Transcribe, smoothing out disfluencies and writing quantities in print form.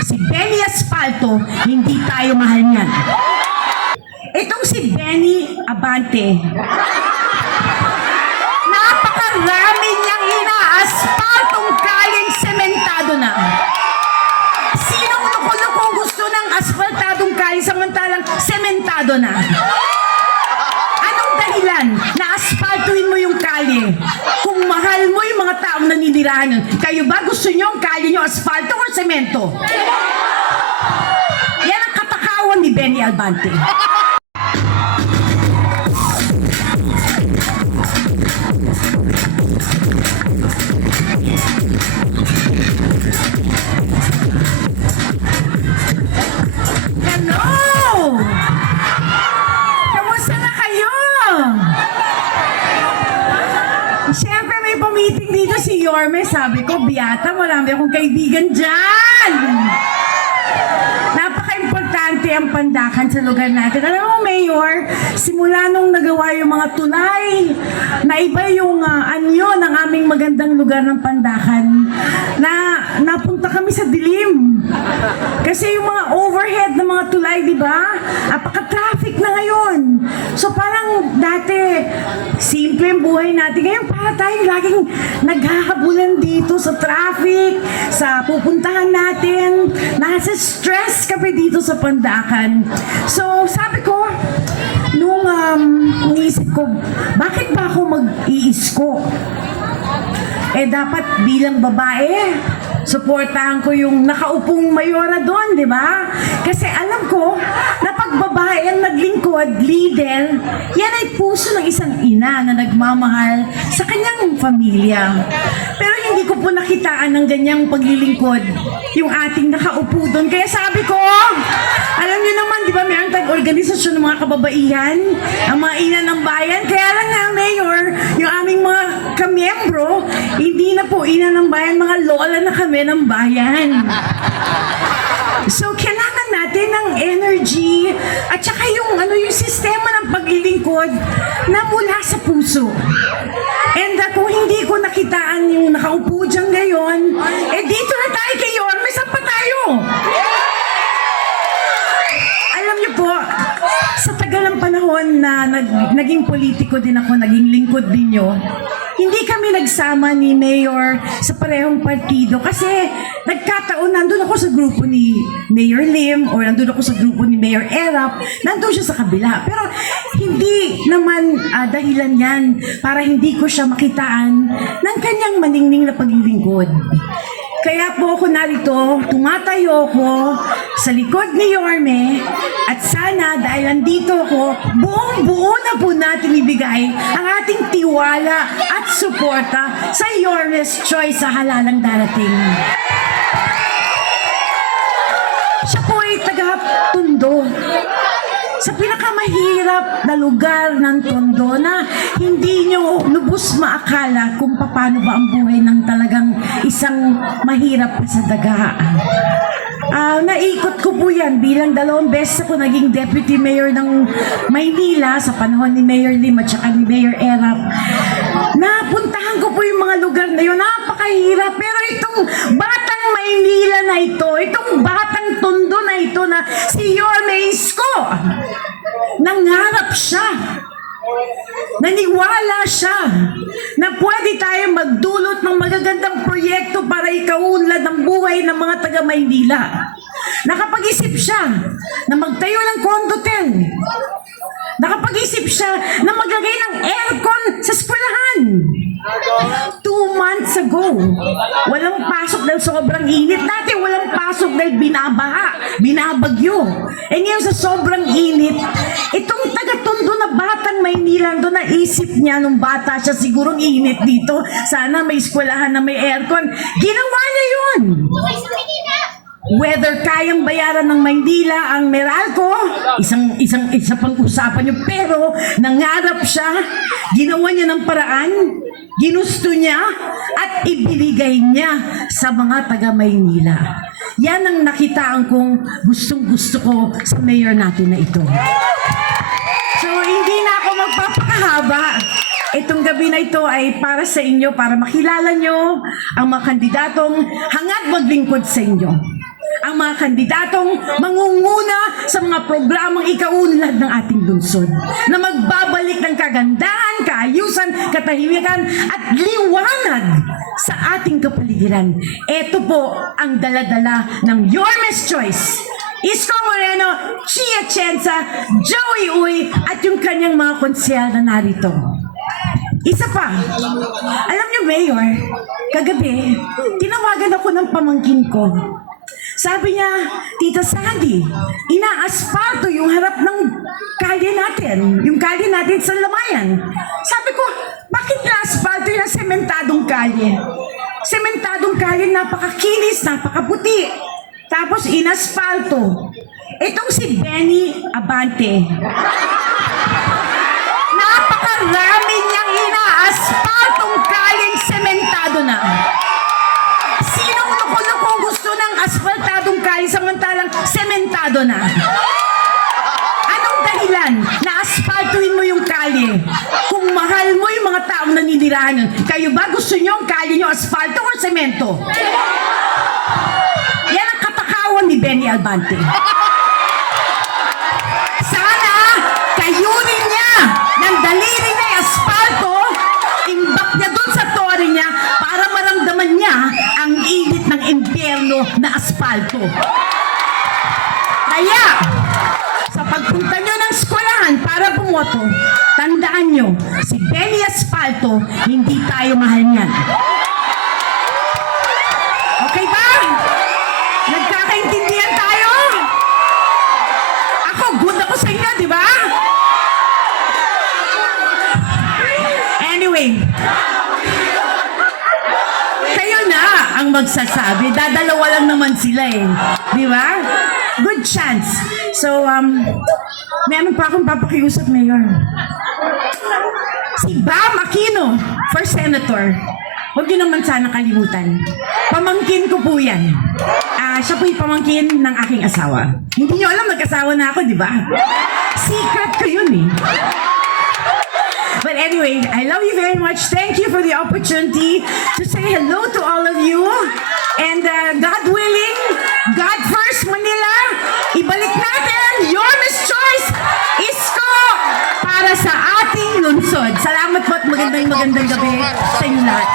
Si Benny Aspalto, hindi tayo mahal niyan. Itong si Benny Abante, napakarami niyang ina-aspaltong kaling sementado na. Sinong loko-lokong gusto ng asfaltadong kali samantalang sementado na? Anong dahilan na asfaltuin mo yung kali? Kung mahal mo yung mga taong naninirahan, kayo ba gusto nyo ang kali nyo asfalto or semento? Yan ang katakawan ni Benny Abante. Hello! Kamusta na kayo? Siyempre may pa-meeting dito si Yorme. Sabi ko, Biata, marami akong kaibigan dyan. Napaka-importante ang pandakan sa lugar natin. Alam mo, Mayor, simula nung nagawa yung mga tulay, naiba yung anyo ng aming magandang lugar ng pandakan, na napunta kami sa dilim. Kasi yung mga overhead ng mga tulay, di ba? Apaka-traffic na ngayon. So parang dati, simple ang buhay natin. Ngayon para tayong laging naghahabulan dito sa traffic, sa pupuntahan natin. Nasa stress kami dito sa pandakan. So sabi ko, nung naisip ko, bakit ba ako mag-iisko? Eh dapat bilang babae, suportahan ko yung nakaupong mayora doon, di ba? Kasi alam ko na pag babae ang naglingkod, leader, yan ay puso ng isang ina na nagmamahal sa kanyang pamilya. Pero hindi ko po nakitaan ng ganyang paglilingkod yung ating nakaupo doon. Kaya sabi ko, alam niyo naman, di ba, mayroong tag-organisasyon ng mga kababaihan, ang mga ina ng bayan. Kaya lang nga, Mayor, yung aming mga kamiyembro, hindi na po ina ng bayan, mga lola na kami ng bayan. So, kailangan natin ng energy at saka yung sistema ng paglilingkod na mula sa puso. And kung hindi ko nakitaan yung nakaupo dyan ngayon, eh dito na tayo kay Yorme, saan pa tayo? Alam niyo po, sa tagal ng panahon na naging politiko din ako, naging lingkod din nyo, hindi kami nagsama ni Mayor sa parehong partido kasi nagkataon, nandun ako sa grupo ni Mayor Lim o nandun ako sa grupo ni Mayor Erap, nandun siya sa kabila. Pero hindi naman dahilan yan para hindi ko siya makitaan ng kanyang maningning na paglilingkod. Kaya po ako narito, tumatayo ko sa likod ni Yorme at sana dahil nandito ako, buong-buo na po natin ibigay ang ating tiwala at suporta sa Yorme's Choice sa halalang darating. Siya po ay taga-Tondo. Sa pinakamahirap na lugar ng Tondo na hindi nyo lubos maakala kung paano ba ang buhay ng talagang isang mahirap sa daga. Naikot ko po yan bilang 2 beses ako naging deputy mayor ng Maynila sa panahon ni Mayor Lim at saka ni Mayor Erap. Napuntahan ko po yung mga lugar na yun. Napakahirap. Pero itong batang Maynila na ito, itong batang Tondo na ito na si Yorme Isko, nangarap siya. Naniwala siya na pwede tayo magdulot ng magagandang proyekto para ikaunlad ang buhay ng mga taga-Maynila. Nakapag-isip siya na magtayo ng kondotel. Nakapag-isip siya na maglagay ng aircon sa eskwelahan. 2 months ago, walang pasok dahil sobrang init. Dati walang pasok dahil binabaha, binabagyo. Eh ngayon sa sobrang init, itong taga-Tondo na batang Maynila, doon naisip niya nung bata siya, sigurong init dito. Sana may eskwelahan na may aircon. Ginawa niya yun. Whether kayang bayaran ng Maynila ang Meralco, isa pang usapan niyo, pero nangarap siya, ginawa niya ng paraan, ginusto niya, at ibinigay niya sa mga taga-Maynila. Yan ang nakitaan kong gustong-gusto ko sa mayor natin na ito. So, hindi na ako magpapakahaba. Itong gabi na ito ay para sa inyo, para makilala nyo ang mga kandidatong hangad maglingkod sa inyo. ang mga kandidatong mangunguna sa mga programang ikaunlad ng ating lungsod na magbabalik ng kagandahan, kaayusan, katahimikan at liwanag sa ating kapaligiran. Ito po ang daladala ng Your Miss Choice. Isko Moreno, Chia Chenza, Joey Uy, at yung kanyang mga konsyal na narito. Isa pa, alam niyo, Mayor, kagabi, tinawagan ako ng pamangkin ko. Sabi niya, Tita Sandy, ina-asfalto yung harap ng kalye natin, yung kalye natin sa Lamayan. Sabi ko, bakit na-asfalto yung sementadong kalye? Sementadong kalye, napakakinis, napakaputi. Tapos inaspalto. Itong si Benny Abante. Napakarami niyang inaaspaltong kaling sementado na. Sinong loko-loko gusto ng asfaltadong kali samantalang sementado na? Anong dahilan na asfaltuin mo yung kali? Kung mahal mo yung mga taong naninirahan yun, kayo ba gusto niyo ang kali niyo asfalto or semento? Yan ang katakawan ni Benny Albante. Sana kayunin niya ng daliri niya yung asfalto, imbak niya dun sa tori niya para maramdaman niya ang init ng impyerno na asfalto. Kaya, sa pagpunta niyo ng eskwelahan para bumoto, tandaan niyo, si Benny Asfalto, hindi tayo mahal niyan. Okay ba? Nagkakaintindihan tayo? Ako, good ako sa inyo, di ba? Anyway, kayo na ang magsasabi. Dadalawa lang naman sila eh. Di ba? Good chance. So, meron pa akong papakiusap, Mayor. Si Bam Aquino for Senator. Huwag niyo naman sana kalimutan. Pamangkin ko po yan. Siya po yung pamangkin ng aking asawa. Hindi niyo alam, nag-asawa na ako, di ba? Secret ko yun eh. But anyway, I love you very much. Thank you for the opportunity to say hello to all of you. And God willing, God first, Manila, ibalik natin Your Miss Choice, Isko, para sa ating lungsod. Salamat po at magandang gabi sa inyo lahat.